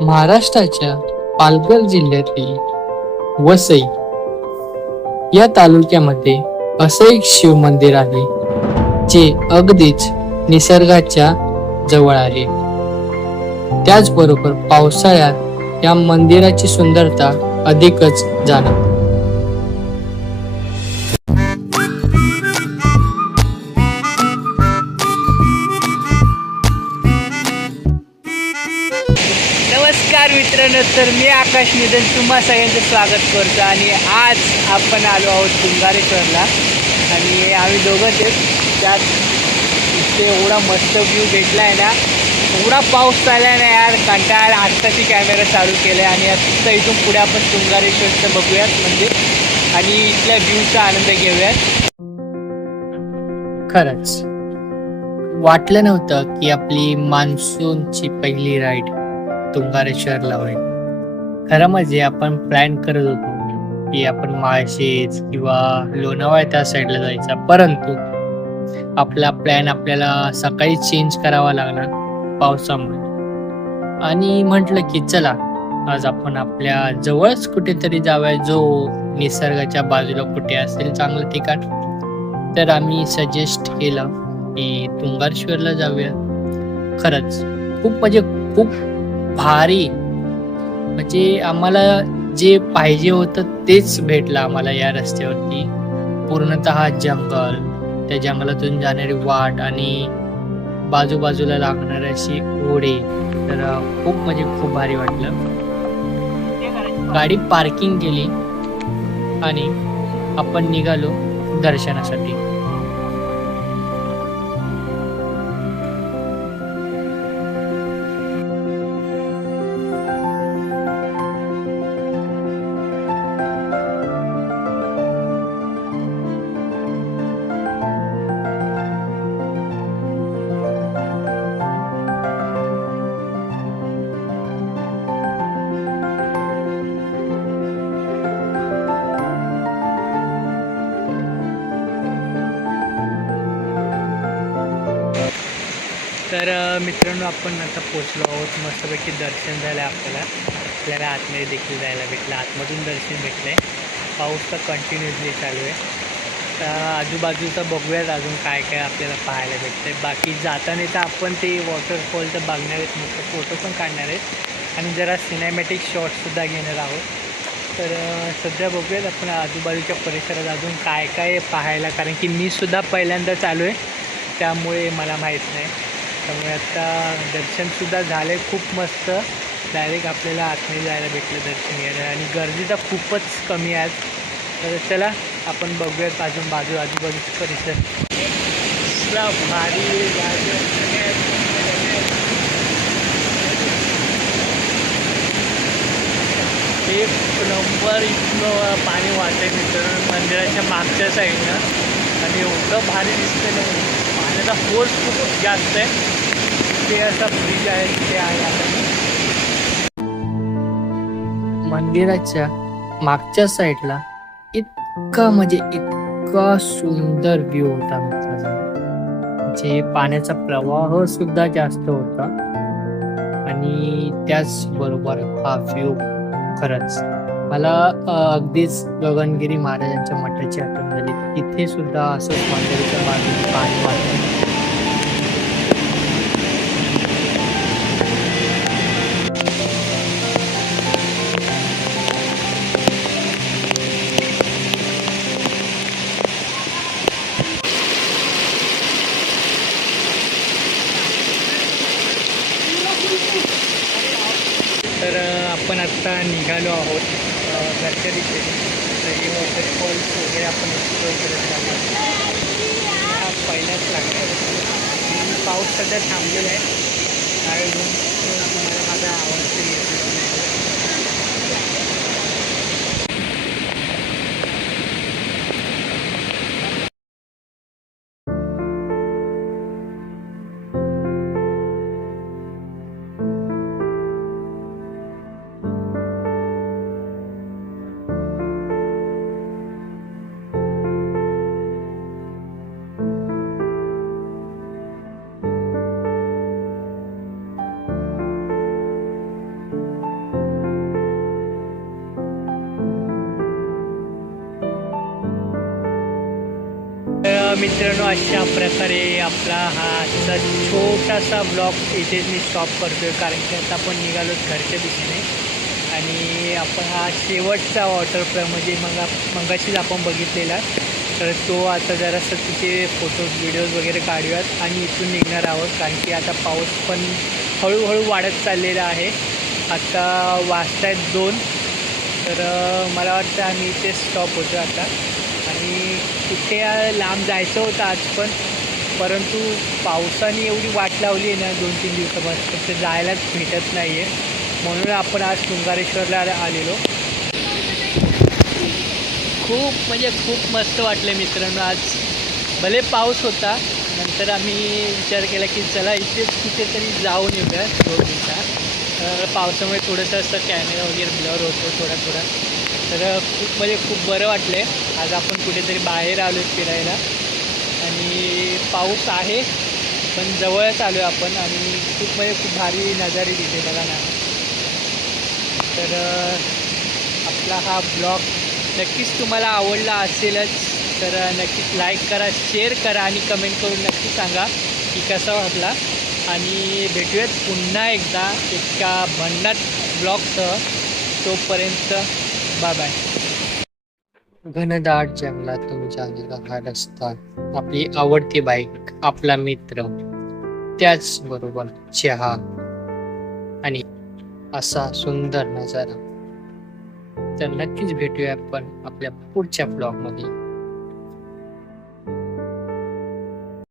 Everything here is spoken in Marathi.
महाराष्ट्राच्या पालघर जिल्ह्यातील वसई या तालुक्यामध्ये असं एक शिव मंदिर आहे जे अगदीच निसर्गाच्या जवळ आहे. त्याचबरोबर पावसाळ्यात या मंदिराची सुंदरता अधिकच जाणवते. नमस्कार मित्रांनो, तर मी आकाश निधन तुम्हा सगळ्यांचं स्वागत करतो. आणि आज आपण आलो आहोत तुंगारेश्वरला आणि आम्ही दोघंच आहेत. त्यात इथे एवढा मस्त व्ह्यू भेटला आहे ना, एवढा पाऊस चालला आहे ना यार, कंटाळा. आत्ताची कॅमेरा चालू केला आहे आणि आता इथून पुढे आपण तुंगारेश्वरचं बघूयात मंदिर आणि इथल्या व्ह्यूचा आनंद घेऊयात. खरंच वाटलं नव्हतं की आपली मान्सूनची पहिली राईड तुंगारेश्वरला होईल. खरं म्हणजे आपण प्लॅन करत होतो की आपण माळशेज किंवा लोणावळा त्या साईडला जायचा, परंतु आपला प्लॅन आपल्याला सकाळी चेंज करावा लागला पावसामुळे. आणि म्हटलं की चला आज आपण आपल्या जवळच कुठेतरी जाऊया, जो निसर्गाच्या बाजूला कुठे असेल चांगलं ठिकाण. तर आम्ही सजेस्ट केलं की तुंगारेश्वरला जाऊया. खरंच खूप म्हणजे खूप भारी, म्हणजे आम्हाला जे पाहिजे होतं तेच भेटलं आम्हाला या रस्त्यावरती. पूर्णतः जंगल, त्या जंगलातून जाणारी वाट आणि बाजूबाजूला लागणारे अशी ओढे. तर खूप म्हणजे खूप भारी वाटलं. गाडी पार्किंग केली आणि आपण निघालो दर्शनासाठी. तर मित्रांनो, आपण आता पोचलो आहोत. मस्तपैकी दर्शन झालं आपल्याला आतमध्ये देखील जायला भेटलं. आतमधून दर्शन भेटलं आहे. पाऊस तर कंटिन्युअसली चालू आहे. तर आजूबाजूचं बघूयात अजून काय काय आपल्याला पाहायला भेटतं आहे. बाकी जाताना तर आपण ते वॉटरफॉल तर बघणार आहेत, मस्त फोटो पण काढणार आहेत आणि जरा सिनेमॅटिक शॉट्ससुद्धा घेणार आहोत. तर सध्या बघूयात आपण आजूबाजूच्या परिसरात अजून काय काय पाहायला, कारण की मी सुद्धा पहिल्यांदा चालू आहे, त्यामुळे मला माहीत नाही. त्यामुळे आता दर्शनसुद्धा झालं आहे खूप मस्त. डायरेक्ट आपल्याला आतमध्ये जायला भेटलं दर्शन घ्यायला आणि गर्दी तर खूपच कमी आहे. तर चला आपण बघूयात अजून आजूबाजूचे परिसर. इतका भारी एक नंबर इथनं पाणी वाहतंय मित्रांनो मंदिराच्या मागच्या साईडनं आणि एवढं भारी दिसतं ना. पाण्याचा फोर्स खूप जास्त आहे. ते असा ब्रिज आहे ते आहे आपण मंदिराच्या मागच्या साईडला इतका म्हणजे इतका सुंदर व्ह्यू होता मित्रांनो. जे पाण्याचा प्रवाह सुद्धा जास्त होता आणि त्याचबरोबर हा व्ह्यू. खरंच मला अगदीच गगनगिरी महाराजांच्या मठाची आठवण झाली. तिथे सुद्धा असंच मंदिराच्या बाजूने पाणी वाहतं. तर आपण आत्ता निघालो आहोत घरच्या दिशेने. तर हे वॉटरफॉल्स वगैरे आपण एक्सप्लोर करत आलो. हा पहिलाच लागला. पाऊस सध्या थांबलेला आहे. काय तुम्हाला माझा आवाज तरी येतो. मित्रांनो, अशा प्रकारे आपला हा आजचा छोटासा ब्लॉग इथेच मी स्टॉप करतोय, कारण की आता आपण निघालो घरच्या दिशेने आणि आपण हा शेवटचा वॉटर पार्क म्हणजे मगाशीच आपण बघितलेला, तर तो आता जरासं तिथे फोटोज व्हिडिओज वगैरे काढूयात आणि इथून निघणार आहोत, कारण की आता पाऊस पण हळूहळू वाढत चाललेला आहे. आता वाजतायत 2, तर मला वाटतं आम्ही इथे स्टॉप होतो आता. आणि कुठे लांब जायचं होतं आज पण, परंतु पावसाने एवढी वाट लावली आहे ना 2-3 दिवसापासून, ते जायलाच भेटत नाही आहे. म्हणून आपण आज तुंगारेश्वरला आलेलो. खूप मस्त वाटलं मित्रांनो आज. भले पाऊस होता, नंतर आम्ही विचार केला की चला इथेच कुठेतरी जाऊन येऊया 2 मिनटं. पावसामुळे थोडंसं असं कॅमेरा वगैरे ब्लर होतो थोडा. तर खूप बरं वाटलं आहे. आज आपण कुठेतरी बाहेर आलो फिरायला आणि पाऊस आहे पण जवळच आलो आहे आपण आणि खूप भारी नजारे तिथे बघा ना. तर आपला हा ब्लॉग नक्कीच तुम्हाला आवडला असेलच, तर नक्कीच लाईक करा, शेअर करा आणि कमेंट करून नक्की सांगा की कसा वाटला. आणि भेटूयात पुन्हा एकदा एका भन्नाट ब्लॉगसह. तोपर्यंत बाय बाय. घनदाट जंगलातून झालेला हा रस्ता, आपली आवडती बाईक, आपला मित्र, त्याचबरोबर चहा आणि असा सुंदर नजारा. तर नक्कीच भेटूया आपण आपल्या पुढच्या ब्लॉगमध्ये.